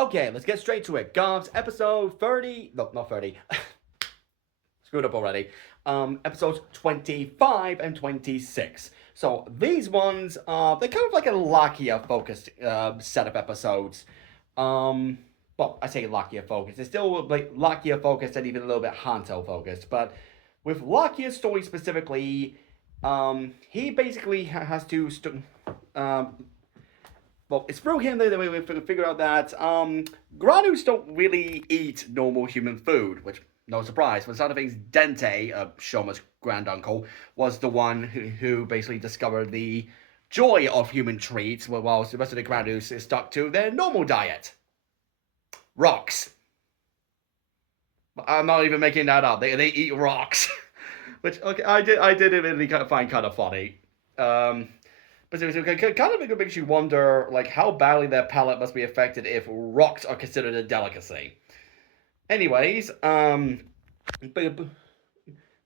Okay, let's get straight to it. Gavv's episode 30. No, not 30. Screwed up already. Episodes 25 and 26. So these ones, they're kind of like a Lakia focused set of episodes. Um, well, I say Lakia focused. It's still like Lakia focused and even a little bit Hanto focused. But with Lakia's story specifically, he basically has to well, it's through him that we figured out that Granus don't really eat normal human food, which no surprise. For some of things, Dente, Shoma's granduncle, was the one who basically discovered the joy of human treats, while the rest of the Granus is stuck to their normal diet. Rocks. I'm not even making that up. They eat rocks, which okay, I did really find kind of funny. But it kind of makes you wonder, like, how badly their palate must be affected if rocks are considered a delicacy. Anyways, but,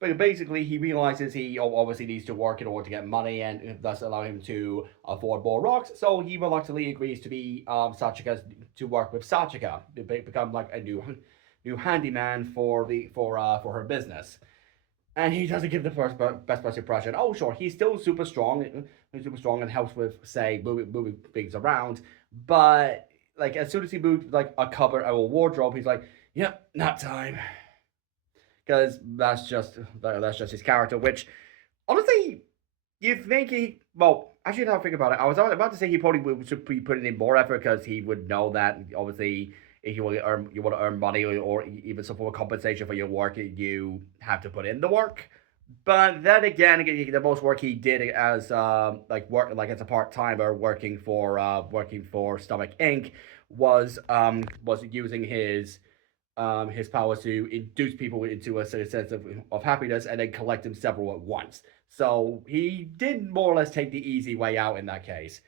but basically he realizes he obviously needs to work in order to get money and thus allow him to afford more rocks. So he reluctantly agrees to be to work with Sachika to become like a new handyman for her business. And he doesn't give the best impression. Oh, sure, he's still super strong. He's super strong and helps with, say, moving things around. But like as soon as he moved like a cupboard or a wardrobe, he's like, "Yep, nap time," because that's just his character. Which honestly, you think he? Well, actually, now I think about it, I was about to say he probably should be putting in more effort because he would know that obviously if you want to earn money or even some form of compensation for your work, you have to put in the work. But then again, the most work he did as as a part timer working for Stomach Inc. Was using his powers to induce people into a sort of sense of happiness and then collect them several at once. So he did more or less take the easy way out in that case.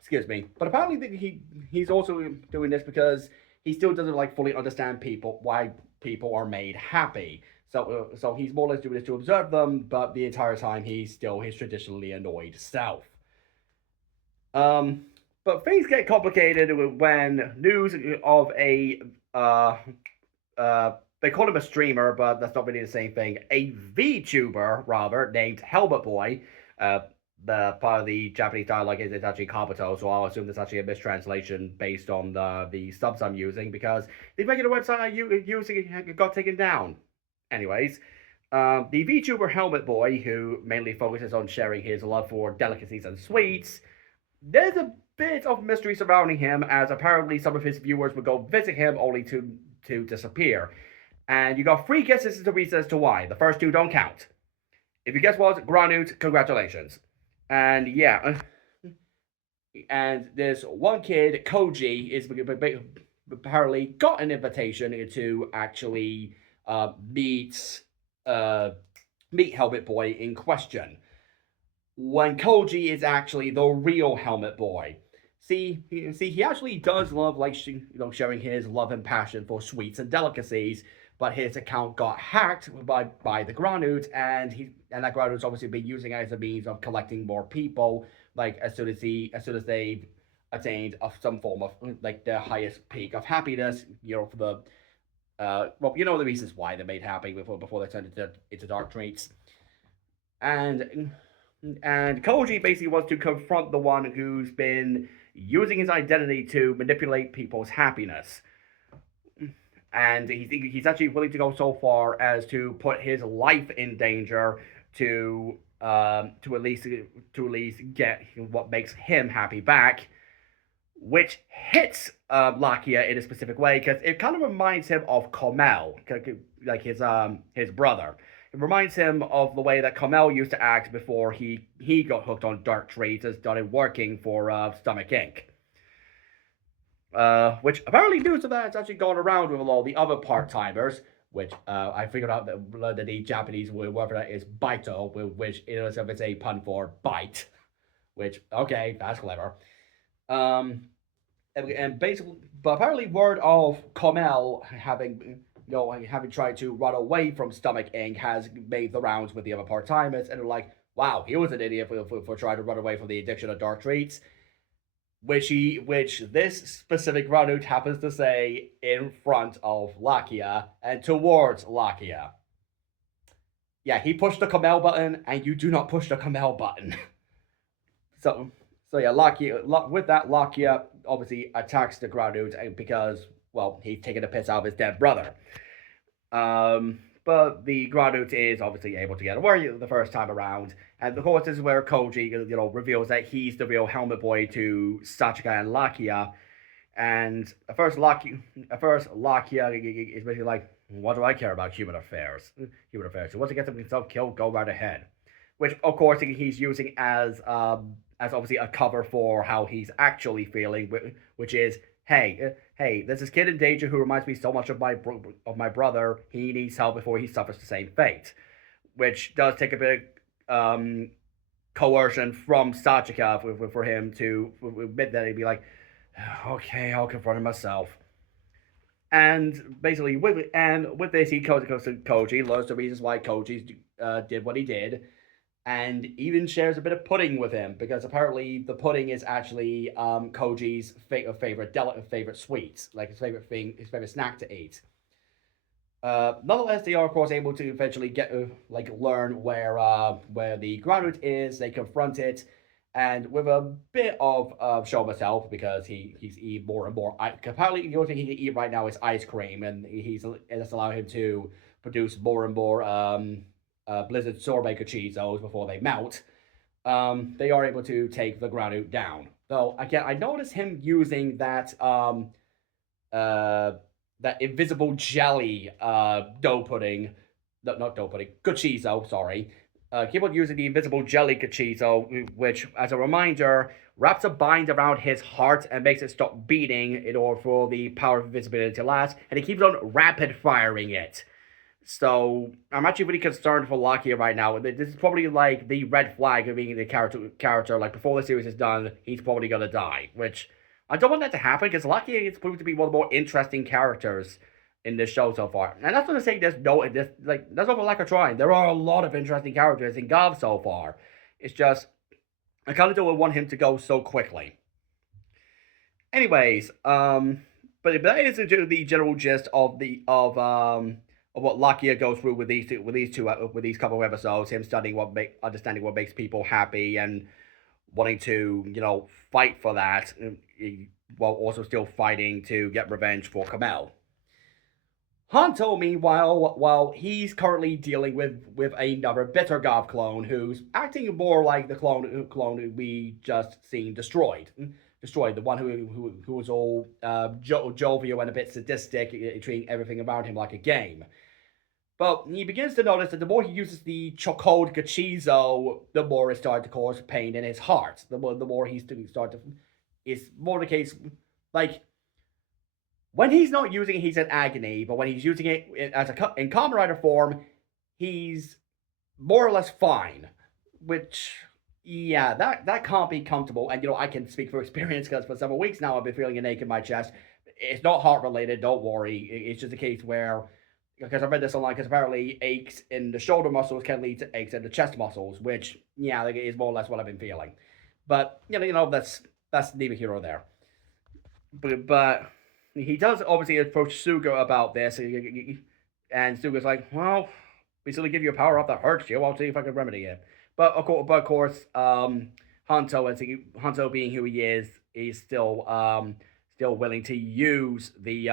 Excuse me. But apparently he's also doing this because he still doesn't like fully understand people why people are made happy. So he's more or less doing this to observe them, but the entire time he's still his traditionally annoyed self. Um, but things get complicated when news of a they call him a streamer, but that's not really the same thing. A VTuber, rather, named Helmet Boy. Uh, the part of the Japanese dialogue is it's actually Kabuto, so I'll assume that's actually a mistranslation based on the subs I'm using because the regular website I using got taken down. Anyways, the VTuber Helmet Boy, who mainly focuses on sharing his love for delicacies and sweets, there's a bit of mystery surrounding him, as apparently some of his viewers would go visit him only to disappear. And you got three guesses as to reasons as to why. The first two don't count. If you guess was Granute, congratulations. And yeah, and this one kid, Koji, is apparently got an invitation to actually meet meet Helmet Boy in question. When Koji is actually the real Helmet Boy. He actually does love sharing his love and passion for sweets and delicacies, but his account got hacked by the Granute, and that Granute's obviously been using it as a means of collecting more people. Like as soon as they've attained some form of like their highest peak of happiness, for the the reasons why they're made happy before they turn into dark traits. And Koji basically wants to confront the one who's been using his identity to manipulate people's happiness. And he's actually willing to go so far as to put his life in danger to at least get what makes him happy back, which hits Lakia in a specific way because it kind of reminds him of Komel, like his brother. It reminds him of the way that Komel used to act before he got hooked on dark traits and started working for Stomach Inc. Which apparently news of that has actually gone around with all the other part timers, which I figured out that the Japanese word for that is baito, which in itself is a pun for bite. Which okay, that's clever. Um, and basically, but apparently, word of Komel having tried to run away from Stomach Inc. has made the rounds with the other part timers, and they're like, "Wow, he was an idiot for trying to run away from the addiction of dark treats." which this specific Ranut happens to say in front of Lakia and towards Lakia. Yeah, he pushed the Kamel button, and you do not push the Kamel button. so, so yeah, Lakia with that Lakia obviously attacks the Granut because well he's taking a piss out of his dead brother. But the Granut is obviously able to get away the first time around, and of course this is where Koji reveals that he's the real Helmet Boy to Sachika and Lakia. And at first Lakia is basically like, what do I care about human affairs? Human affairs. So once he gets himself killed, go right ahead. Which of course he's using as obviously a cover for how he's actually feeling, which is hey, there's this kid in danger who reminds me so much of my brother. He needs help before he suffers the same fate, which does take a bit of coercion from Sachika for him to admit that he'd be like, okay, I'll confront him myself. And basically, with this, he goes to Koji, learns the reasons why Koji did what he did, and even shares a bit of pudding with him because apparently the pudding is actually Koji's favorite sweet, like his favorite snack to eat. Nonetheless, they are of course able to eventually get learn where the groundroot is. They confront it, and with a bit of Shoma's help because he's eating more and more. Apparently, the only thing he can eat right now is ice cream, and it's allowing him to produce more and more Blizzard sorbet Chizos before they melt. They are able to take the groundroot down. Though again, I noticed him using uh, that invisible jelly dough pudding. No, not dough pudding. Cachizo, sorry. Keep on using the invisible jelly cachizo, which, as a reminder, wraps a bind around his heart and makes it stop beating in order for the power of invisibility to last, and he keeps on rapid firing it. So I'm actually really concerned for Lakia right now. This is probably like the red flag of being the character. Like before the series is done, he's probably gonna die, which I don't want that to happen because Lakia is proved to be one of the more interesting characters in this show so far. And that's not to say that's not for lack of trying. There are a lot of interesting characters in Gavv so far. It's just I kind of don't want him to go so quickly. Anyways, but that is the general gist of what Lakia goes through with these couple of episodes. Him studying understanding what makes people happy and wanting to fight for that, while also still fighting to get revenge for Kamel. Hanto, meanwhile, while he's currently dealing with another bitter Gavv clone who's acting more like the clone we just seen destroyed, the one who was all jovial and a bit sadistic, treating everything around him like a game. But he begins to notice that the more he uses the chocolate gachizo, the more it starts to cause pain in his heart. The more he's start to, it's more the case, like when he's not using it, he's in agony. But when he's using it in Kamen Rider form, he's more or less fine. Which, yeah, that can't be comfortable. And I can speak for experience because for several weeks now I've been feeling an ache in my chest. It's not heart related. Don't worry. It's just a case where because I read this online, because apparently aches in the shoulder muscles can lead to aches in the chest muscles, which yeah, is more or less what I've been feeling. But that's neither here nor there. But he does obviously approach Suga about this, and Suga's like, "Well, we still give you a power up that hurts you. I'll see if I can remedy it." But of course, Hanto being who he is, he's still willing to use the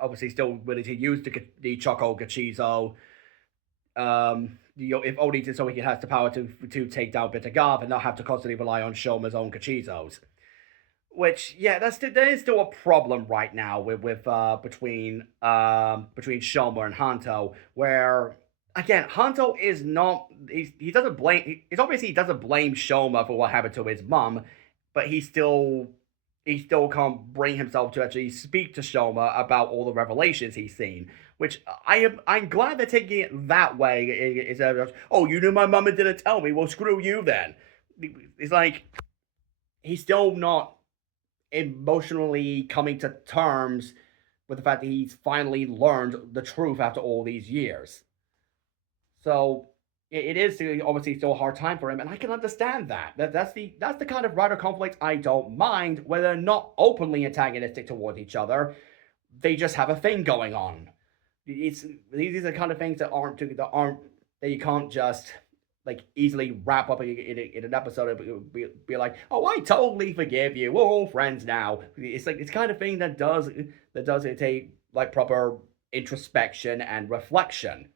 obviously still willing to use the Choco Gachizo. If only so he has the power to take down Bitter Gavv and not have to constantly rely on Shoma's own Gachizos. Which there is still a problem right now between Shoma and Hanto, where again Hanto is not he doesn't blame it's obviously he doesn't blame Shoma for what happened to his mom, but he still can't bring himself to actually speak to Shoma about all the revelations he's seen. Which I'm glad they're taking it that way. Instead of, oh, you knew my mama didn't tell me. Well, screw you then. It's like he's still not emotionally coming to terms with the fact that he's finally learned the truth after all these years. So, it is obviously still a hard time for him, and I can understand that. That's the kind of writer conflict I don't mind, where they're not openly antagonistic towards each other. They just have a thing going on. It's these are the kind of things that you can't just like easily wrap up in an episode and be like, oh, I totally forgive you. We're all friends now. It's like it's kind of thing that does it take like proper introspection and reflection.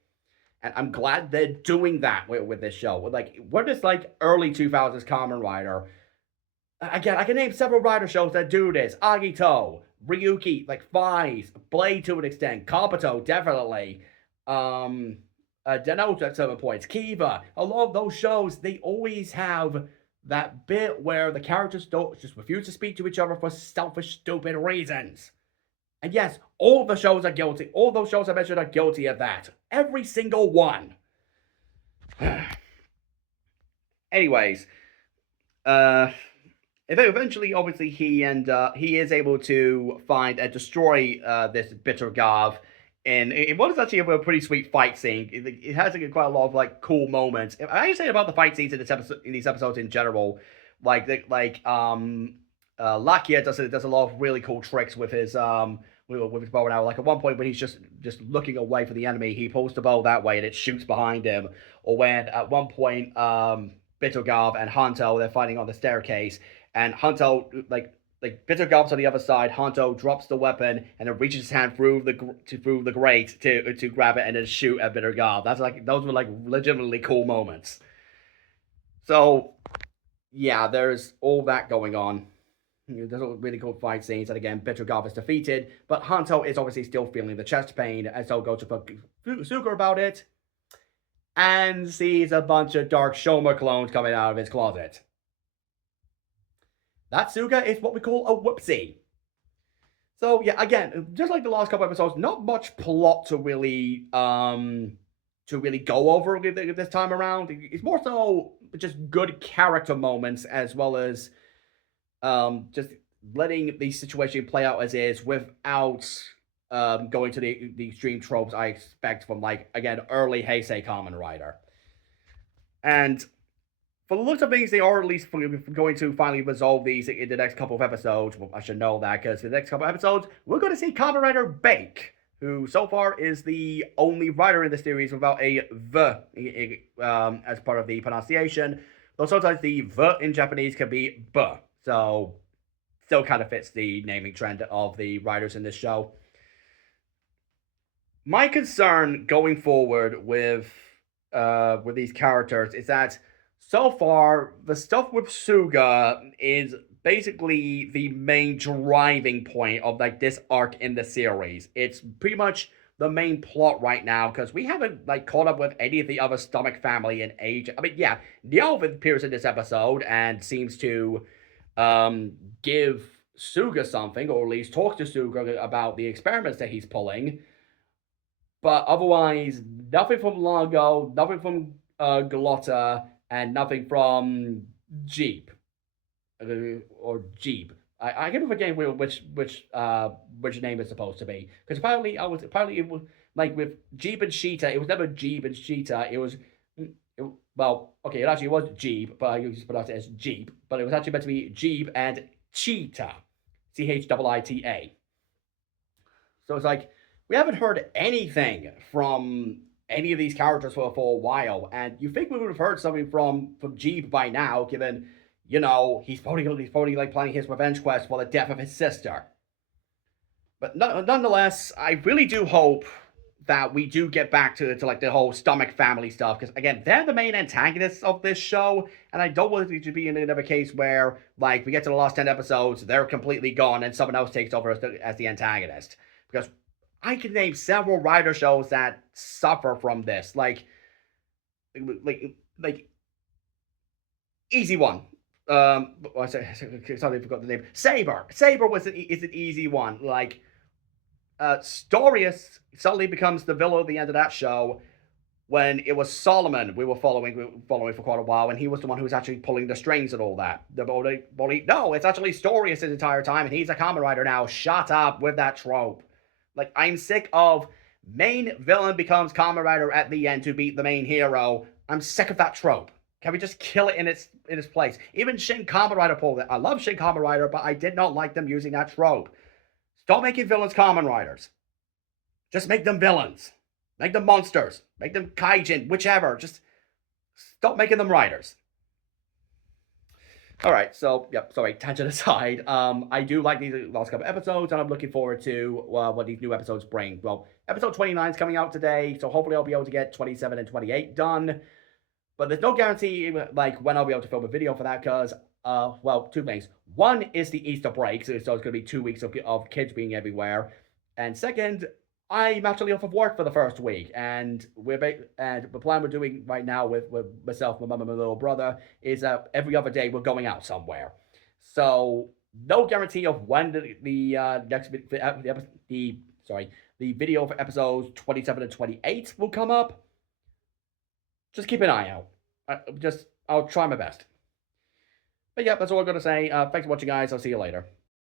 And I'm glad they're doing that with this show. Like we're just like early 2000s Kamen Rider. Again, I can name several Rider shows that do this. Agito, Ryuki, like Faiz, Blade to an extent, Kabuto, definitely. Denote at certain points, Kiva. A lot of those shows, they always have that bit where the characters don't just refuse to speak to each other for selfish, stupid reasons. And yes, all the shows are guilty. All those shows I mentioned are guilty of that. Every single one. Anyways, eventually, obviously, he is able to find and destroy this bitter Gavv. And it was actually a pretty sweet fight scene. It has like, quite a lot of like cool moments. I say about the fight scenes in these episodes in general, Lakia does a lot of really cool tricks with his bow and arrow. Like at one point when he's just looking away from the enemy, he pulls the bow that way and it shoots behind him. Or when at one point Bittergarv and Hanto they're fighting on the staircase, and Hanto Bittergarv's on the other side. Hanto drops the weapon and then reaches his hand through the grate to grab it and then shoot at Bittergarv. Those were like legitimately cool moments. So yeah, there's all that going on. There's all really cool fight scenes, and again, Bittergarv is defeated, but Hanto is obviously still feeling the chest pain, and so goes to Suga about it, and sees a bunch of Dark Shoma clones coming out of his closet. That Suga is what we call a whoopsie. So yeah, again, just like the last couple episodes, not much plot to really go over this time around. It's more so just good character moments as well as just letting the situation play out as is without going to the extreme tropes I expect from like again early Heisei Kamen Rider. And for the looks of things, they are at least going to finally resolve these in the next couple of episodes. Well, I should know that because in the next couple of episodes, we're going to see Kamen Rider Bake, who so far is the only writer in the series without a V as part of the pronunciation. Though sometimes the V in Japanese can be B. So, still kind of fits the naming trend of the writers in this show. My concern going forward with these characters is that so far the stuff with Suga is basically the main driving point of like this arc in the series. It's pretty much the main plot right now because we haven't like caught up with any of the other stomach family in age. I mean, yeah, Nyelvin appears in this episode and seems to give Suga something, or at least talk to Suga about the experiments that he's pulling. But otherwise, nothing from Largo, nothing from Glotta, and nothing from Jeep or Jeep. I can't forget which name it's supposed to be because apparently it was like with Jeep and Sheeta. It was never Jeep and Sheeta. It was well, okay, it actually was Jeep, but I just pronounced it as Jeep. But it was actually meant to be Jeep and Cheetah, Chiita. So it's like we haven't heard anything from any of these characters for a while, and you think we would have heard something from Jeep by now, given he's probably like planning his revenge quest for the death of his sister. But nonetheless, I really do hope that we do get back to like the whole stomach family stuff because again they're the main antagonists of this show, and I don't want it to be another case where like we get to the last 10 episodes they're completely gone and someone else takes over as the antagonist, because I can name several writer shows that suffer from this like easy one. I suddenly forgot the name. Saber is an easy one. Like Storius suddenly becomes the villain at the end of that show when it was Solomon we were following for quite a while, and he was the one who was actually pulling the strings and all that. No, it's actually Storius the entire time, and he's a Kamen Rider now. Shut up with that trope. Like, I'm sick of main villain becomes Kamen Rider at the end to beat the main hero. I'm sick of that trope. Can we just kill it in its place? Even Shin Kamen Rider pulled it. I love Shin Kamen Rider, but I did not like them using that trope. Stop making villains Kamen Riders. Just make them villains. Make them monsters. Make them kaijin, whichever. Just stop making them riders. All right, so yep. Sorry, tangent aside. I do like these last couple episodes, and I'm looking forward to what these new episodes bring. Well, episode 29 is coming out today, so hopefully I'll be able to get 27 and 28 done. But there's no guarantee like when I'll be able to film a video for that because well, two things. One is the Easter break, so it's going to be 2 weeks of kids being everywhere, and second, I'm actually off of work for the first week, and the plan we're doing right now with myself, my mum, and my little brother is every other day we're going out somewhere. So no guarantee of when next the video for episodes 27 and 28 will come up. Just keep an eye out. I'll try my best. But yeah, that's all I'm gonna say. Thanks for watching, guys. I'll see you later.